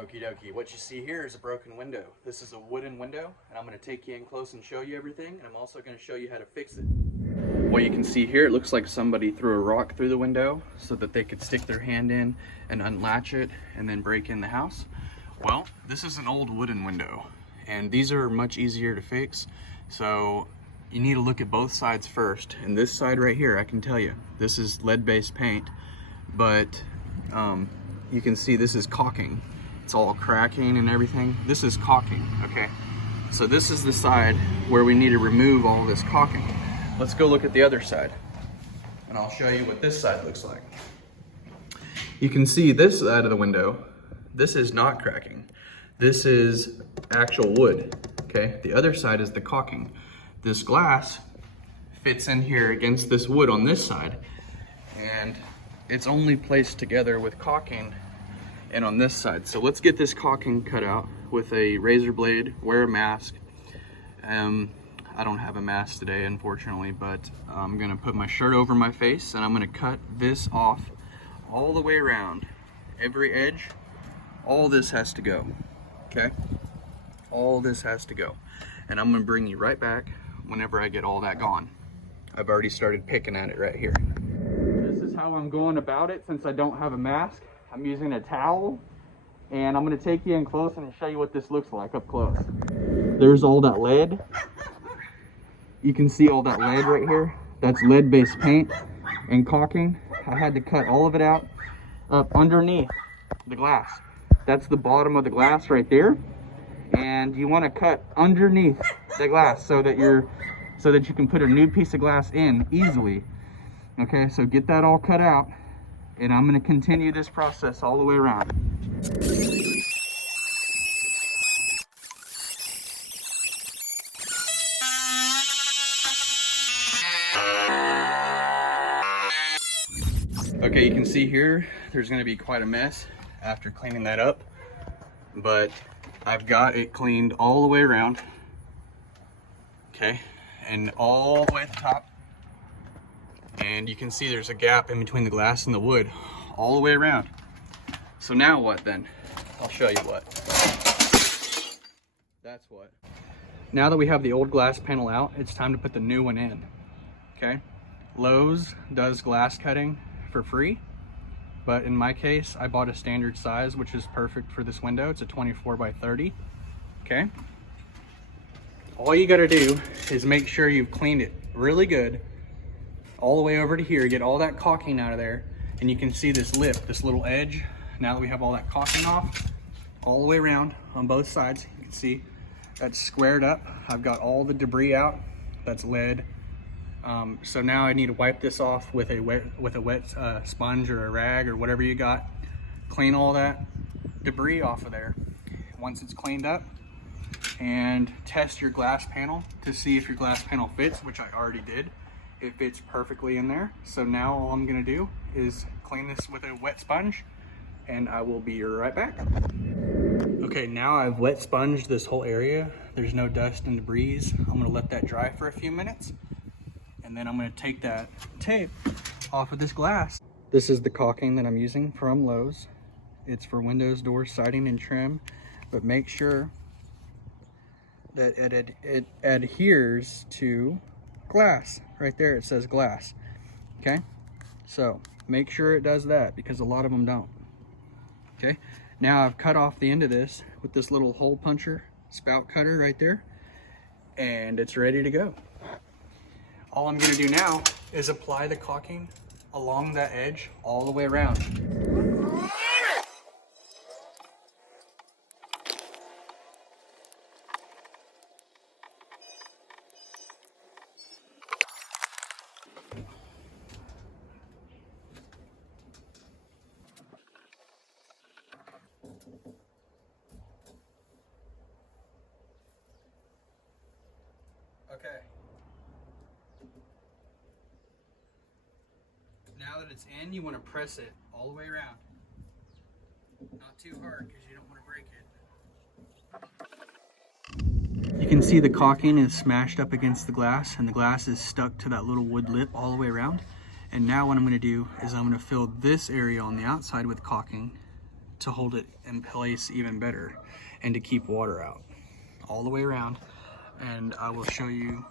Okie dokie. What you see here is a broken window. This is a wooden window, and I'm going to take you in close and show you everything, and I'm also going to show you how to fix it. What you can see here, it looks like somebody threw a rock through the window so that they could stick their hand in and unlatch it and then break in the house. Well, this is an old wooden window, and these are much easier to fix, so you need to look at both sides first. And this side right here, I can tell you, this is lead-based paint, but you can see this is caulking. It's all cracking and everything. This is caulking, okay? So this is the side where we need to remove all this caulking. Let's go look at the other side, and I'll show you what this side looks like. You can see this side of the window. This is not cracking. This is actual wood, okay? The other side is the caulking. This glass fits in here against this wood on this side, and it's only placed together with caulking and on this side. So let's get this caulking cut out with a razor blade, wear a mask. I don't have a mask today, unfortunately, but I'm gonna put my shirt over my face and I'm gonna cut this off all the way around. Every edge, all this has to go, okay? All this has to go. And I'm gonna bring you right back whenever I get all that gone. I've already started picking at it right here. This is how I'm going about it since I don't have a mask. I'm using a towel, and I'm gonna take you in close and show you what this looks like up close. There's all that lead. You can see all that lead right here. That's lead-based paint and caulking. I had to cut all of it out up underneath the glass. That's the bottom of the glass right there. And you want to cut underneath the glass so that you can put a new piece of glass in easily. Okay, so get that all cut out, and I'm going to continue this process all the way around. Okay, you can see here, there's going to be quite a mess after cleaning that up, but I've got it cleaned all the way around, okay, and all the way at the top. And you can see there's a gap in between the glass and the wood all the way around. So now what then? I'll show you what. That's what. Now that we have the old glass panel out, it's time to put the new one in, okay? Lowe's does glass cutting for free, but in my case, I bought a standard size, which is perfect for this window. It's a 24 by 30, okay? All you gotta do is make sure you've cleaned it really good all the way over to here, get all that caulking out of there, and you can see this lip, this little edge. Now that we have all that caulking off, all the way around on both sides, you can see that's squared up. I've got all the debris out, that's lead. So now I need to wipe this off with a wet sponge or a rag or whatever you got. Clean all that debris off of there. Once it's cleaned up, and test your glass panel to see if your glass panel fits, which I already did. It fits perfectly in there. So now all I'm gonna do is clean this with a wet sponge, and I will be right back. Okay, now I've wet sponged this whole area. There's no dust and debris. I'm gonna let that dry for a few minutes, and then I'm gonna take that tape off of this glass. This is the caulking that I'm using from Lowe's. It's for windows, doors, siding, and trim, but make sure that it adheres to glass. Right there it says glass, okay? So make sure it does that, because a lot of them don't. Okay, now I've cut off the end of this with this little hole puncher spout cutter right there, and it's ready to go. All I'm going to do now is apply the caulking along that edge all the way around. Okay. Now that it's in, you want to press it all the way around. Not too hard, because you don't want to break it. You can see the caulking is smashed up against the glass, and the glass is stuck to that little wood lip all the way around. And now what I'm going to do is I'm going to fill this area on the outside with caulking, to hold it in place even better and to keep water out all the way around. And I will show you,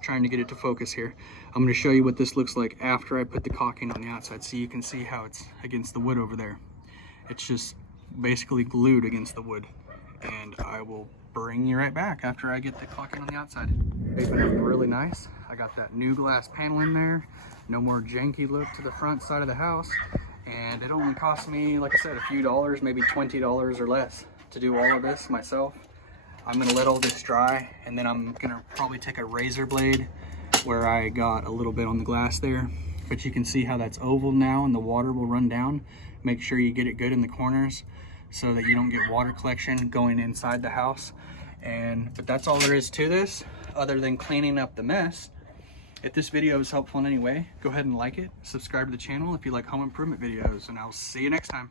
trying to get it to focus here. I'm going to show you what this looks like after I put the caulking on the outside, so you can see how it's against the wood over there. It's just basically glued against the wood. And I will bring you right back after I get the caulking on the outside. Shaping up really nice. I got that new glass panel in there. No more janky look to the front side of the house. And it only cost me, like I said, a few dollars, maybe $20 or less to do all of this myself. I'm gonna let all this dry, and then I'm gonna probably take a razor blade where I got a little bit on the glass there, but you can see how that's oval now and the water will run down. Make sure you get it good in the corners so that you don't get water collection going inside the house. But that's all there is to this, other than cleaning up the mess. If this video is helpful in any way, go ahead and like it, subscribe to the channel if you like home improvement videos, and I'll see you next time.